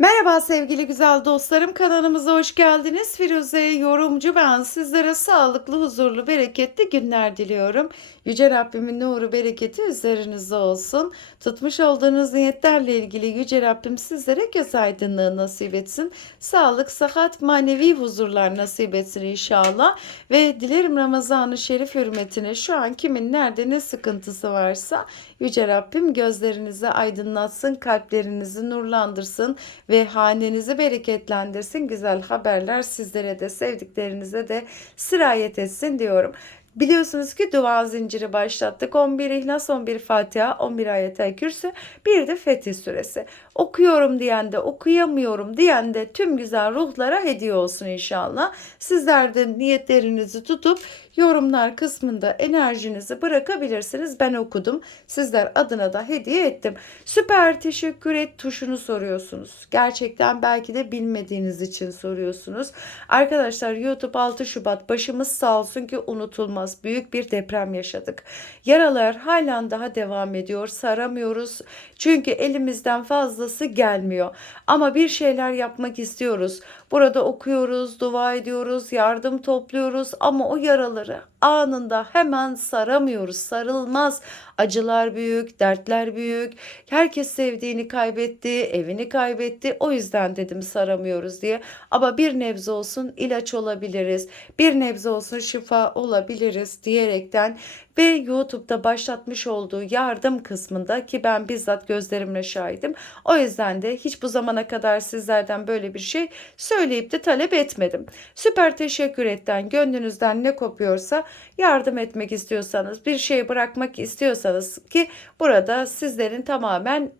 Merhaba sevgili güzel dostlarım kanalımıza hoş geldiniz. Firuze yorumcu ben sizlere sağlıklı, huzurlu, bereketli günler diliyorum. Yüce Rabbimin nuru, bereketi üzerinizde olsun. Tutmuş olduğunuz niyetlerle ilgili Yüce Rabbim sizlere göz aydınlığı nasip etsin. Sağlık, sıhhat, manevi huzurlar nasip etsin inşallah. Ve dilerim Ramazan-ı Şerif hürmetine şu an kimin nerede ne sıkıntısı varsa Yüce Rabbim gözlerinizi aydınlatsın, kalplerinizi nurlandırsın ve hanenizi bereketlendirsin. Güzel haberler sizlere de sevdiklerinize de sirayet etsin diyorum. Biliyorsunuz ki dua zinciri başlattık. 11 İhlas, 11 Fatiha, 11 Ayet-el Kürsü, bir de Fetih Suresi. Okuyorum diyen de, okuyamıyorum diyen de tüm güzel ruhlara hediye olsun inşallah. Sizler de niyetlerinizi tutup yorumlar kısmında enerjinizi bırakabilirsiniz. Ben okudum. Sizler adına da hediye ettim. Süper teşekkür et tuşunu soruyorsunuz. Gerçekten belki de bilmediğiniz için soruyorsunuz. Arkadaşlar YouTube 6 Şubat başımız sağ olsun ki unutulmaz. Büyük bir deprem yaşadık. Yaralar halen daha devam ediyor. Saramıyoruz. Çünkü elimizden fazlası gelmiyor. Ama bir şeyler yapmak istiyoruz. Burada okuyoruz, dua ediyoruz, yardım topluyoruz ama o yaraları anında hemen saramıyoruz. Sarılmaz. Acılar büyük, dertler büyük. Herkes sevdiğini kaybetti, evini kaybetti. O yüzden dedim saramıyoruz diye. Ama bir nebze olsun ilaç olabiliriz. Bir nebze olsun şifa olabiliriz diyerekten ve YouTube'da başlatmış olduğu yardım kısmında ki ben bizzat gözlerimle şahidim. O yüzden de hiç bu zamana kadar sizlerden böyle bir şey söyleyip de talep etmedim. Süper teşekkür etten gönlünüzden ne kopuyorsa yardım etmek istiyorsanız bir şey bırakmak istiyorsanız ki burada sizlerin tamamen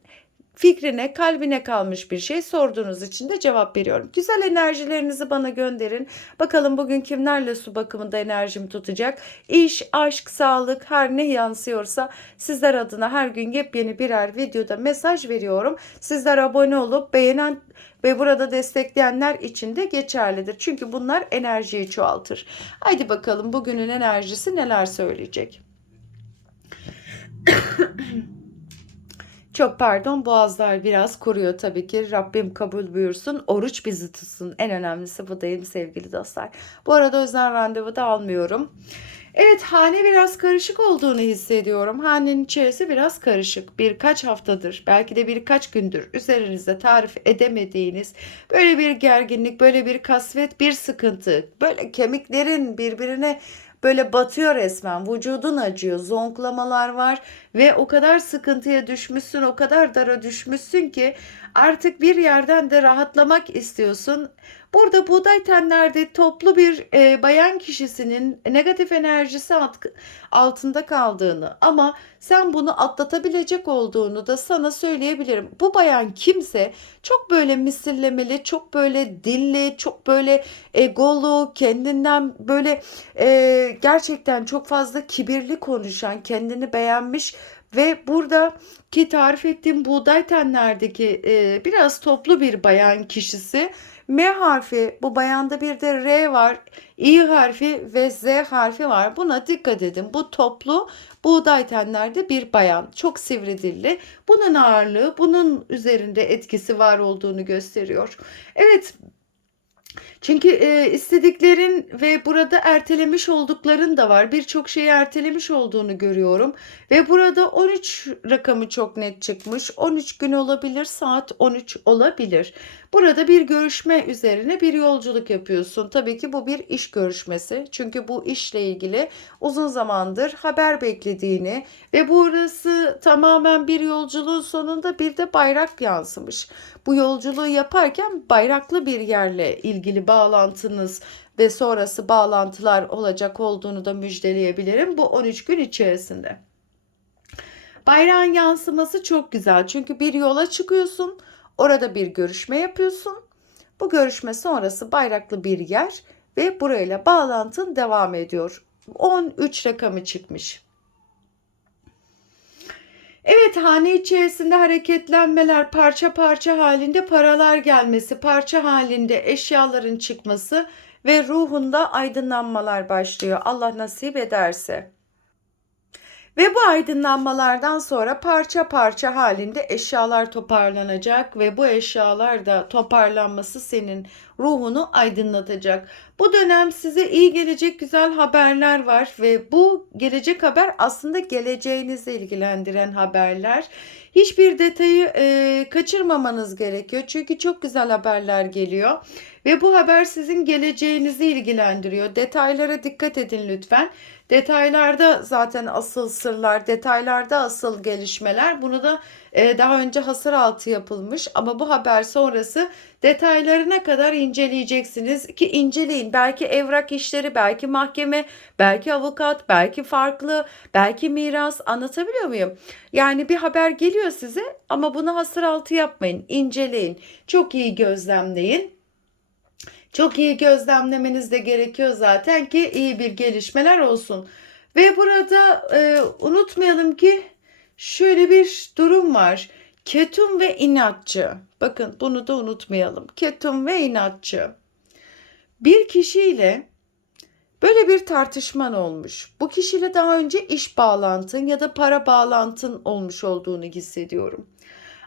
fikrine, kalbine kalmış bir şey sorduğunuz için de cevap veriyorum. Güzel enerjilerinizi bana gönderin. Bakalım bugün kimlerle su bakımında enerjim tutacak. İş, aşk, sağlık her ne yansıyorsa sizler adına her gün yepyeni birer videoda mesaj veriyorum. Sizler abone olup beğenen ve burada destekleyenler için de geçerlidir. Çünkü bunlar enerjiyi çoğaltır. Haydi bakalım bugünün enerjisi neler söyleyecek. Çok pardon boğazlar biraz kuruyor tabii ki. Rabbim kabul buyursun. Oruç bizi tutsun. En önemlisi bu değil sevgili dostlar. Bu arada özel randevu da almıyorum. Evet hane biraz karışık olduğunu hissediyorum. Hanenin içerisi biraz karışık. Birkaç haftadır belki de birkaç gündür üzerinizde tarif edemediğiniz böyle bir gerginlik, böyle bir kasvet, bir sıkıntı, böyle kemiklerin birbirine böyle batıyor resmen. Vücudun acıyor. Zonklamalar var ve o kadar sıkıntıya düşmüşsün, o kadar dara düşmüşsün ki artık bir yerden de rahatlamak istiyorsun. Burada buğday tenlerde toplu bir e, bayan kişisinin negatif enerjisi alt, altında kaldığını ama sen bunu atlatabilecek olduğunu da sana söyleyebilirim. Bu bayan kimse çok böyle misillemeli, çok böyle dilli, çok böyle egolu, kendinden böyle e, gerçekten çok fazla kibirli konuşan, kendini beğenmiş ve burada ki tarif ettiğim buğday tenlerdeki e, biraz toplu bir bayan kişisi M harfi bu bayanda bir de R var. İ harfi ve Z harfi var. Buna dikkat edin. Bu toplu buğday tenlerde bir bayan. Çok sivri dilli. Bunun ağırlığı bunun üzerinde etkisi var olduğunu gösteriyor. Evet çünkü e, istediklerin ve burada ertelemiş oldukların da var. Birçok şeyi ertelemiş olduğunu görüyorum. Ve burada 13 rakamı çok net çıkmış. 13 gün olabilir, saat 13 olabilir. Burada bir görüşme üzerine bir yolculuk yapıyorsun. Tabii ki bu bir iş görüşmesi. Çünkü bu işle ilgili uzun zamandır haber beklediğini ve burası tamamen bir yolculuğun sonunda bir de bayrak yansımış. Bu yolculuğu yaparken bayraklı bir yerle ilgili bağlantınız ve sonrası bağlantılar olacak olduğunu da müjdeleyebilirim bu 13 gün içerisinde. Bayrağın yansıması çok güzel. Çünkü bir yola çıkıyorsun. Orada bir görüşme yapıyorsun. Bu görüşme sonrası bayraklı bir yer ve burayla bağlantın devam ediyor. 13 rakamı çıkmış. Evet hane içerisinde hareketlenmeler parça parça halinde paralar gelmesi, parça halinde eşyaların çıkması ve ruhunda aydınlanmalar başlıyor. Allah nasip ederse. Ve bu aydınlanmalardan sonra parça parça halinde eşyalar toparlanacak ve bu eşyalar da toparlanması senin ruhunu aydınlatacak. Bu dönem size iyi gelecek güzel haberler var ve bu gelecek haber aslında geleceğinizi ilgilendiren haberler. Hiçbir detayı e, kaçırmamanız gerekiyor çünkü çok güzel haberler geliyor ve bu haber sizin geleceğinizi ilgilendiriyor. Detaylara dikkat edin lütfen. Detaylarda zaten asıl sırlar, detaylarda asıl gelişmeler. Bunu da daha önce hasır altı yapılmış ama bu haber sonrası detaylarına kadar inceleyeceksiniz ki inceleyin. Belki evrak işleri, belki mahkeme, belki avukat, belki farklı, belki miras anlatabiliyor muyum? Yani bir haber geliyor size ama bunu hasır altı yapmayın. inceleyin. Çok iyi gözlemleyin. Çok iyi gözlemlemeniz de gerekiyor zaten ki iyi bir gelişmeler olsun. Ve burada e, unutmayalım ki şöyle bir durum var. Ketum ve inatçı. Bakın bunu da unutmayalım. Ketum ve inatçı. Bir kişiyle böyle bir tartışman olmuş. Bu kişiyle daha önce iş bağlantın ya da para bağlantın olmuş olduğunu hissediyorum.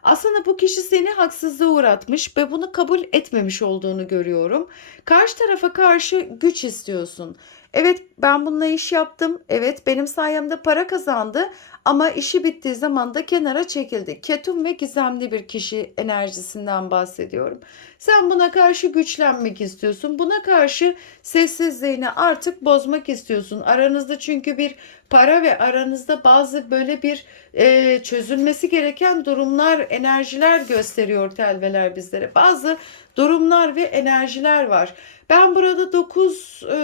Aslında bu kişi seni haksızlığa uğratmış ve bunu kabul etmemiş olduğunu görüyorum. Karşı tarafa karşı güç istiyorsun. Evet ben bununla iş yaptım. Evet benim sayemde para kazandı ama işi bittiği zaman da kenara çekildi. Ketum ve gizemli bir kişi enerjisinden bahsediyorum. Sen buna karşı güçlenmek istiyorsun. Buna karşı sessizliğini artık bozmak istiyorsun. Aranızda çünkü bir para ve aranızda bazı böyle bir e, çözülmesi gereken durumlar, enerjiler gösteriyor telveler bizlere. Bazı durumlar ve enerjiler var. Ben burada 9 e,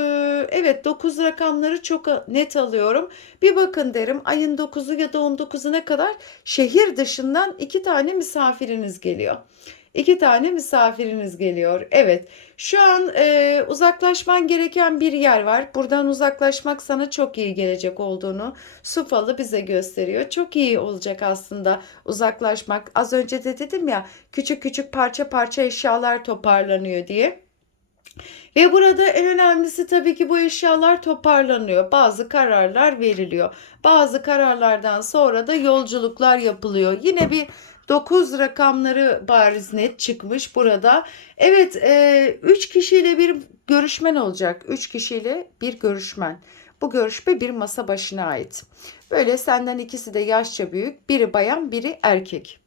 evet 9 rakamları çok net alıyorum. Bir bakın derim ayın 9'u ya da 19'una kadar şehir dışından iki tane misafiriniz geliyor. İki tane misafiriniz geliyor. Evet şu an e, uzaklaşman gereken bir yer var. Buradan uzaklaşmak sana çok iyi gelecek olduğunu su falı bize gösteriyor. Çok iyi olacak aslında uzaklaşmak. Az önce de dedim ya küçük küçük parça parça eşyalar toparlanıyor diye. Ve burada en önemlisi tabii ki bu eşyalar toparlanıyor. Bazı kararlar veriliyor. Bazı kararlardan sonra da yolculuklar yapılıyor. Yine bir 9 rakamları bariz net çıkmış burada. Evet 3 e, üç kişiyle bir görüşmen olacak. 3 kişiyle bir görüşmen. Bu görüşme bir masa başına ait. Böyle senden ikisi de yaşça büyük. Biri bayan biri erkek.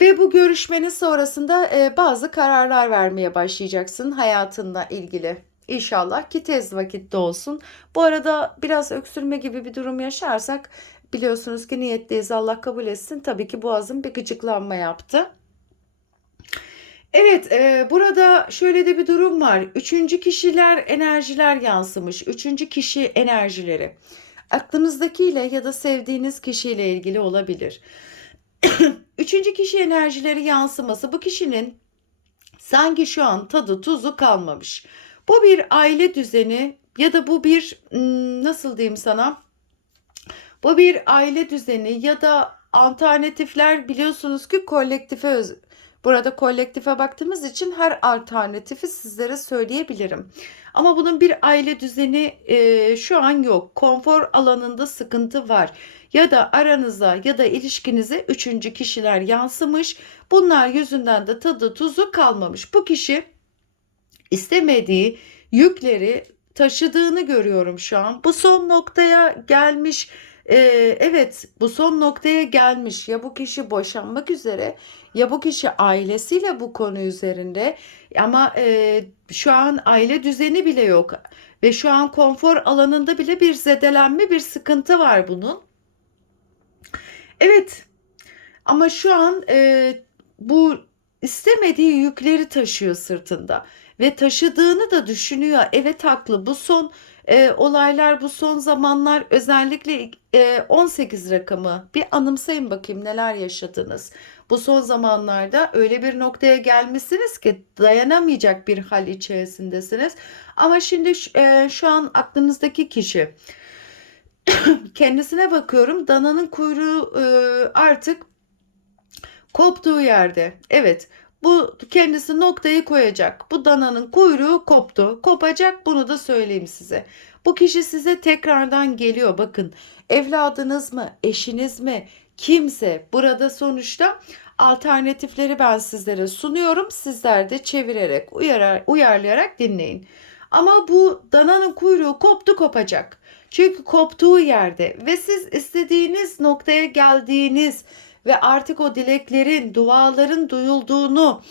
Ve bu görüşmenin sonrasında e, bazı kararlar vermeye başlayacaksın hayatınla ilgili. İnşallah ki tez vakitte olsun. Bu arada biraz öksürme gibi bir durum yaşarsak biliyorsunuz ki niyetteyiz Allah kabul etsin. Tabii ki boğazım bir gıcıklanma yaptı. Evet, e, burada şöyle de bir durum var. Üçüncü kişiler enerjiler yansımış. Üçüncü kişi enerjileri. Aklınızdakiyle ya da sevdiğiniz kişiyle ilgili olabilir. Üçüncü kişi enerjileri yansıması bu kişinin sanki şu an tadı tuzu kalmamış. Bu bir aile düzeni ya da bu bir hmm, nasıl diyeyim sana? Bu bir aile düzeni ya da alternatifler biliyorsunuz ki kolektife öz Burada kolektife baktığımız için her alternatifi sizlere söyleyebilirim. Ama bunun bir aile düzeni e, şu an yok. Konfor alanında sıkıntı var. Ya da aranıza ya da ilişkinize üçüncü kişiler yansımış. Bunlar yüzünden de tadı tuzu kalmamış. Bu kişi istemediği yükleri taşıdığını görüyorum şu an. Bu son noktaya gelmiş e, evet bu son noktaya gelmiş ya bu kişi boşanmak üzere ya bu kişi ailesiyle bu konu üzerinde ama e, şu an aile düzeni bile yok ve şu an konfor alanında bile bir zedelenme bir sıkıntı var bunun. Evet ama şu an e, bu istemediği yükleri taşıyor sırtında ve taşıdığını da düşünüyor. Evet haklı bu son e, olaylar bu son zamanlar özellikle e, 18 rakamı bir anımsayın bakayım neler yaşadınız. Bu son zamanlarda öyle bir noktaya gelmişsiniz ki dayanamayacak bir hal içerisindesiniz. Ama şimdi e, şu an aklınızdaki kişi kendisine bakıyorum dananın kuyruğu e, artık koptuğu yerde. Evet Bu kendisi noktayı koyacak. Bu dananın kuyruğu koptu. Kopacak bunu da söyleyeyim size. Bu kişi size tekrardan geliyor. Bakın evladınız mı, eşiniz mi, kimse burada sonuçta alternatifleri ben sizlere sunuyorum. Sizler de çevirerek, uyarar, uyarlayarak dinleyin. Ama bu dananın kuyruğu koptu kopacak. Çünkü koptuğu yerde ve siz istediğiniz noktaya geldiğiniz ve artık o dileklerin, duaların duyulduğunu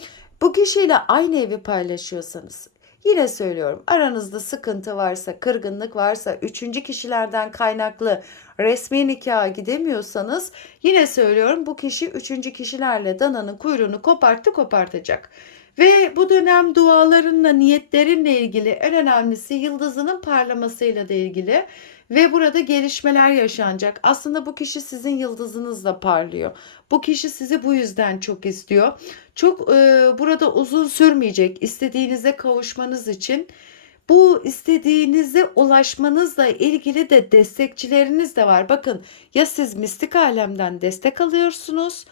bu kişiyle aynı evi paylaşıyorsanız Yine söylüyorum aranızda sıkıntı varsa, kırgınlık varsa, üçüncü kişilerden kaynaklı resmi nikaha gidemiyorsanız yine söylüyorum bu kişi üçüncü kişilerle dananın kuyruğunu koparttı kopartacak. Ve bu dönem dualarınla, niyetlerinle ilgili en önemlisi yıldızının parlamasıyla da ilgili ve burada gelişmeler yaşanacak. Aslında bu kişi sizin yıldızınızla parlıyor. Bu kişi sizi bu yüzden çok istiyor. Çok e, burada uzun sürmeyecek istediğinize kavuşmanız için. Bu istediğinize ulaşmanızla ilgili de destekçileriniz de var. Bakın ya siz mistik alemden destek alıyorsunuz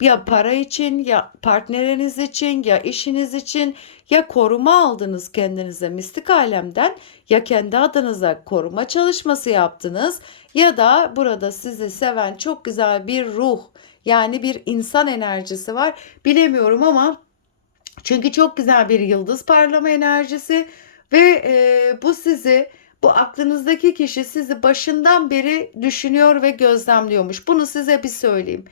ya para için ya partneriniz için ya işiniz için ya koruma aldınız kendinize mistik alemden ya kendi adınıza koruma çalışması yaptınız ya da burada sizi seven çok güzel bir ruh yani bir insan enerjisi var. Bilemiyorum ama çünkü çok güzel bir yıldız parlama enerjisi ve e, bu sizi bu aklınızdaki kişi sizi başından beri düşünüyor ve gözlemliyormuş. Bunu size bir söyleyeyim.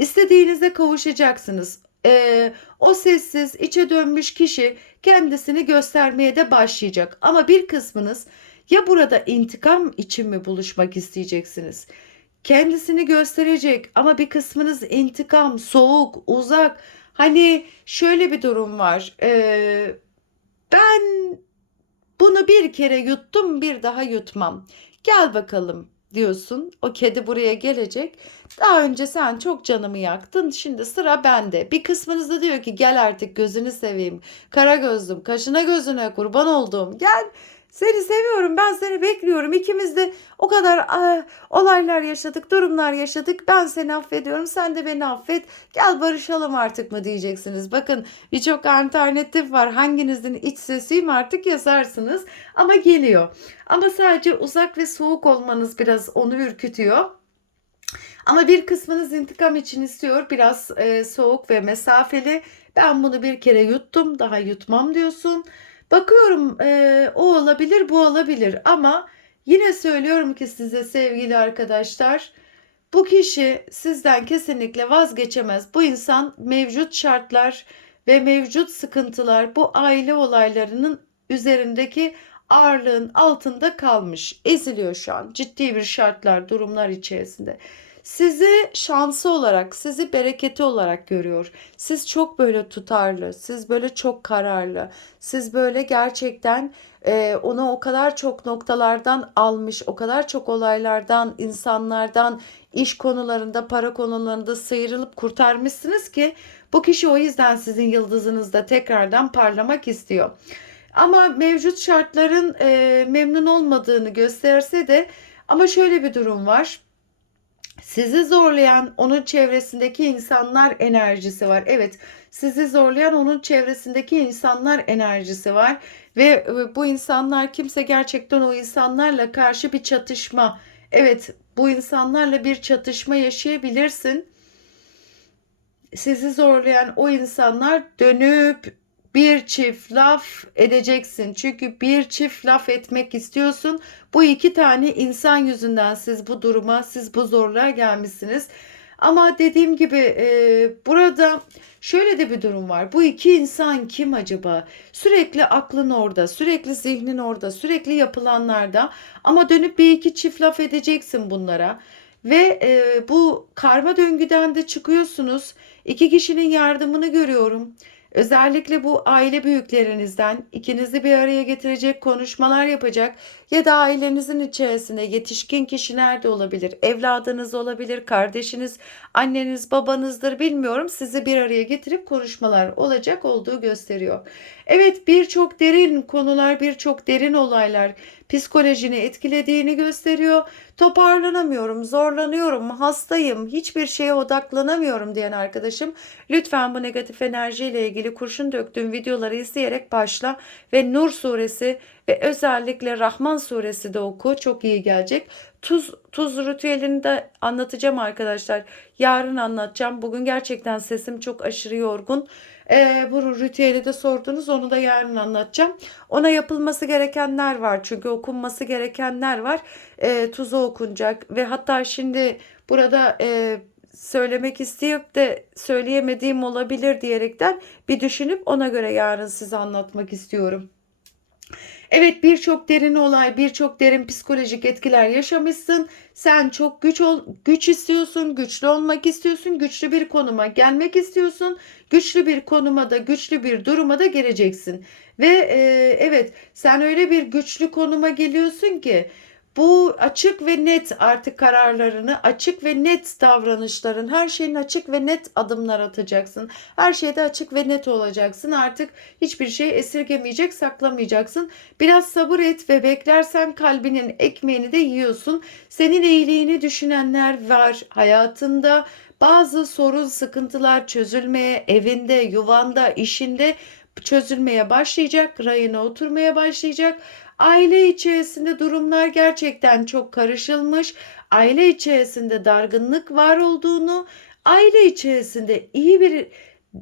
İstediğinize kavuşacaksınız. Ee, o sessiz, içe dönmüş kişi kendisini göstermeye de başlayacak. Ama bir kısmınız ya burada intikam için mi buluşmak isteyeceksiniz? Kendisini gösterecek ama bir kısmınız intikam, soğuk, uzak. Hani şöyle bir durum var. Ee, ben bunu bir kere yuttum, bir daha yutmam. Gel bakalım diyorsun. O kedi buraya gelecek. Daha önce sen çok canımı yaktın. Şimdi sıra bende. Bir kısmınız da diyor ki gel artık gözünü seveyim. Kara gözlüm, kaşına gözüne kurban olduğum. Gel seni seviyorum ben seni bekliyorum. İkimiz de o kadar ah, olaylar yaşadık, durumlar yaşadık. Ben seni affediyorum, sen de beni affet. Gel barışalım artık mı diyeceksiniz. Bakın birçok alternatif var. Hanginizin iç sesiyim artık yazarsınız. Ama geliyor. Ama sadece uzak ve soğuk olmanız biraz onu ürkütüyor. Ama bir kısmınız intikam için istiyor. Biraz e, soğuk ve mesafeli. Ben bunu bir kere yuttum, daha yutmam diyorsun. Bakıyorum e, o olabilir, bu olabilir ama yine söylüyorum ki size sevgili arkadaşlar, bu kişi sizden kesinlikle vazgeçemez. Bu insan mevcut şartlar ve mevcut sıkıntılar, bu aile olaylarının üzerindeki ağırlığın altında kalmış, eziliyor şu an. Ciddi bir şartlar, durumlar içerisinde. Sizi şansı olarak, sizi bereketi olarak görüyor. Siz çok böyle tutarlı, siz böyle çok kararlı, siz böyle gerçekten e, onu o kadar çok noktalardan almış, o kadar çok olaylardan, insanlardan, iş konularında, para konularında sıyrılıp kurtarmışsınız ki bu kişi o yüzden sizin yıldızınızda tekrardan parlamak istiyor. Ama mevcut şartların e, memnun olmadığını gösterse de ama şöyle bir durum var sizi zorlayan onun çevresindeki insanlar enerjisi var. Evet, sizi zorlayan onun çevresindeki insanlar enerjisi var ve e, bu insanlar kimse gerçekten o insanlarla karşı bir çatışma. Evet, bu insanlarla bir çatışma yaşayabilirsin. Sizi zorlayan o insanlar dönüp bir çift laf edeceksin. Çünkü bir çift laf etmek istiyorsun. Bu iki tane insan yüzünden siz bu duruma, siz bu zorluğa gelmişsiniz. Ama dediğim gibi e, burada şöyle de bir durum var. Bu iki insan kim acaba? Sürekli aklın orada, sürekli zihnin orada, sürekli yapılanlarda. Ama dönüp bir iki çift laf edeceksin bunlara. Ve e, bu karma döngüden de çıkıyorsunuz. İki kişinin yardımını görüyorum. Özellikle bu aile büyüklerinizden ikinizi bir araya getirecek konuşmalar yapacak ya da ailenizin içerisinde yetişkin kişiler de olabilir. Evladınız olabilir, kardeşiniz, anneniz, babanızdır bilmiyorum. Sizi bir araya getirip konuşmalar olacak olduğu gösteriyor. Evet birçok derin konular, birçok derin olaylar, psikolojini etkilediğini gösteriyor. Toparlanamıyorum, zorlanıyorum, hastayım, hiçbir şeye odaklanamıyorum diyen arkadaşım lütfen bu negatif enerjiyle ilgili kurşun döktüğüm videoları izleyerek başla ve Nur suresi ve özellikle Rahman suresi de oku. Çok iyi gelecek. Tuz tuz ritüelini de anlatacağım arkadaşlar. Yarın anlatacağım. Bugün gerçekten sesim çok aşırı yorgun. Ee, bu ritüeli de sordunuz. Onu da yarın anlatacağım. Ona yapılması gerekenler var. Çünkü okunması gerekenler var. Ee, tuzu okunacak ve hatta şimdi burada e, söylemek isteyip de söyleyemediğim olabilir diyerekten bir düşünüp ona göre yarın size anlatmak istiyorum. Evet birçok derin olay, birçok derin psikolojik etkiler yaşamışsın. Sen çok güç ol, güç istiyorsun, güçlü olmak istiyorsun, güçlü bir konuma gelmek istiyorsun. Güçlü bir konuma da, güçlü bir duruma da geleceksin. Ve e, evet sen öyle bir güçlü konuma geliyorsun ki bu açık ve net artık kararlarını, açık ve net davranışların, her şeyin açık ve net adımlar atacaksın. Her şeyde açık ve net olacaksın. Artık hiçbir şey esirgemeyecek, saklamayacaksın. Biraz sabır et ve beklersen kalbinin ekmeğini de yiyorsun. Senin iyiliğini düşünenler var hayatında. Bazı sorun, sıkıntılar çözülmeye, evinde, yuvanda, işinde çözülmeye başlayacak, rayına oturmaya başlayacak. Aile içerisinde durumlar gerçekten çok karışılmış. Aile içerisinde dargınlık var olduğunu, aile içerisinde iyi bir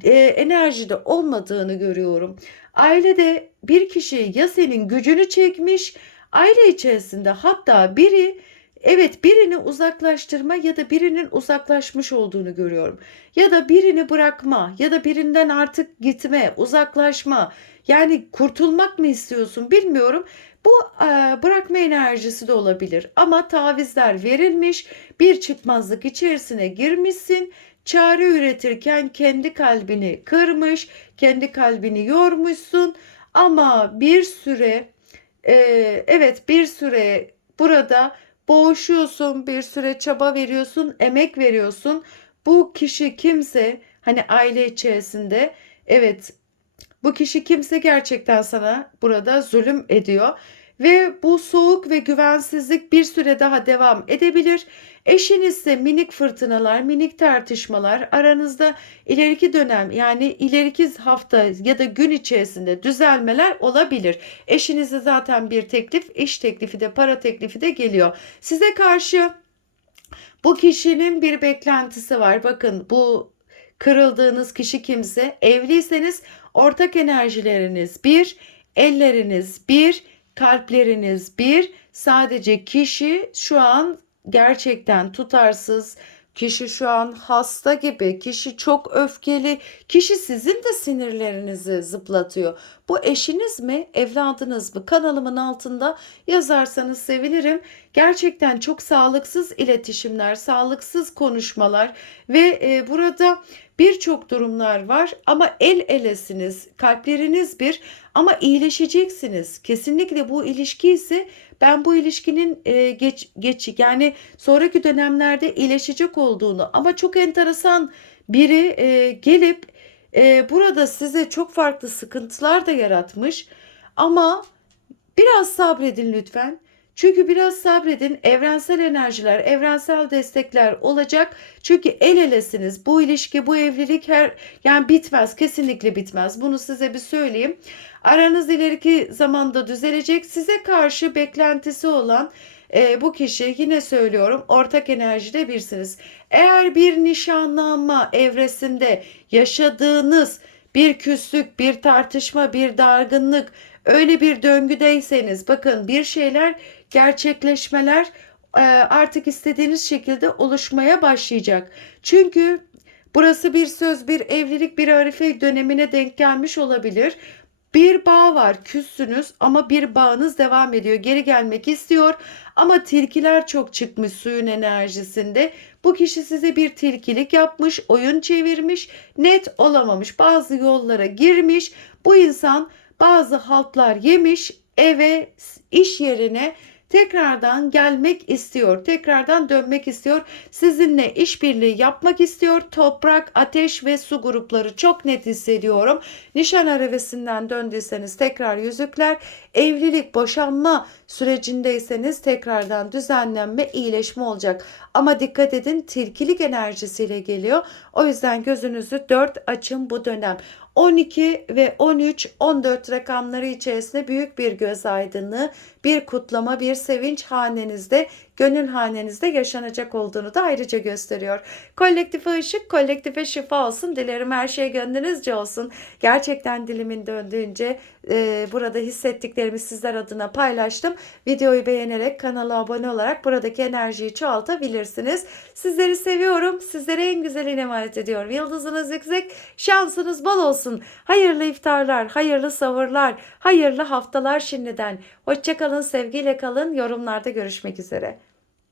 e, enerjide olmadığını görüyorum. Ailede bir kişi ya senin gücünü çekmiş, aile içerisinde hatta biri Evet birini uzaklaştırma ya da birinin uzaklaşmış olduğunu görüyorum. Ya da birini bırakma ya da birinden artık gitme, uzaklaşma. Yani kurtulmak mı istiyorsun bilmiyorum. Bu e, bırakma enerjisi de olabilir ama tavizler verilmiş, bir çıkmazlık içerisine girmişsin. Çare üretirken kendi kalbini kırmış, kendi kalbini yormuşsun ama bir süre e, evet bir süre burada boğuşuyorsun, bir süre çaba veriyorsun, emek veriyorsun. Bu kişi kimse hani aile içerisinde evet bu kişi kimse gerçekten sana burada zulüm ediyor ve bu soğuk ve güvensizlik bir süre daha devam edebilir. Eşinizse minik fırtınalar, minik tartışmalar aranızda ileriki dönem yani ileriki hafta ya da gün içerisinde düzelmeler olabilir. Eşinize zaten bir teklif, iş teklifi de para teklifi de geliyor. Size karşı bu kişinin bir beklentisi var. Bakın bu kırıldığınız kişi kimse evliyseniz ortak enerjileriniz bir, elleriniz bir, kalpleriniz bir. Sadece kişi şu an gerçekten tutarsız, kişi şu an hasta gibi, kişi çok öfkeli, kişi sizin de sinirlerinizi zıplatıyor. Bu eşiniz mi, evladınız mı? Kanalımın altında yazarsanız sevinirim. Gerçekten çok sağlıksız iletişimler, sağlıksız konuşmalar ve e, burada birçok durumlar var ama el elesiniz, kalpleriniz bir ama iyileşeceksiniz. Kesinlikle bu ilişki ise ben bu ilişkinin e, geç, geç yani sonraki dönemlerde iyileşecek olduğunu ama çok enteresan biri e, gelip e, burada size çok farklı sıkıntılar da yaratmış ama biraz sabredin lütfen. Çünkü biraz sabredin. Evrensel enerjiler, evrensel destekler olacak. Çünkü el elesiniz. Bu ilişki, bu evlilik her yani bitmez. Kesinlikle bitmez. Bunu size bir söyleyeyim. Aranız ileriki zamanda düzelecek. Size karşı beklentisi olan e, bu kişi yine söylüyorum ortak enerjide birsiniz. Eğer bir nişanlanma evresinde yaşadığınız bir küslük, bir tartışma, bir dargınlık öyle bir döngüdeyseniz bakın bir şeyler gerçekleşmeler e, artık istediğiniz şekilde oluşmaya başlayacak. Çünkü burası bir söz, bir evlilik, bir arife dönemine denk gelmiş olabilir. Bir bağ var küssünüz ama bir bağınız devam ediyor. Geri gelmek istiyor ama tilkiler çok çıkmış suyun enerjisinde. Bu kişi size bir tilkilik yapmış, oyun çevirmiş, net olamamış. Bazı yollara girmiş. Bu insan bazı haltlar yemiş, eve, iş yerine tekrardan gelmek istiyor. Tekrardan dönmek istiyor. Sizinle işbirliği yapmak istiyor. Toprak, ateş ve su grupları çok net hissediyorum. Nişan arevesinden döndüyseniz tekrar yüzükler. Evlilik, boşanma sürecindeyseniz tekrardan düzenlenme, iyileşme olacak. Ama dikkat edin tilkilik enerjisiyle geliyor. O yüzden gözünüzü dört açın bu dönem. 12 ve 13, 14 rakamları içerisinde büyük bir göz aydınlığı, bir kutlama, bir sevinç hanenizde, gönül hanenizde yaşanacak olduğunu da ayrıca gösteriyor. Kolektife ışık, kolektife şifa olsun. Dilerim her şey gönlünüzce olsun. Gerçekten dilimin döndüğünce e, burada hissettiklerimi sizler adına paylaştım. Videoyu beğenerek kanala abone olarak buradaki enerjiyi çoğaltabilirsiniz. Sizleri seviyorum. Sizlere en güzelini emanet ediyorum. Yıldızınız yüksek, şansınız bol olsun. Hayırlı iftarlar, hayırlı savurlar, hayırlı haftalar şimdiden. Hoşçakalın, sevgiyle kalın. Yorumlarda görüşmek üzere.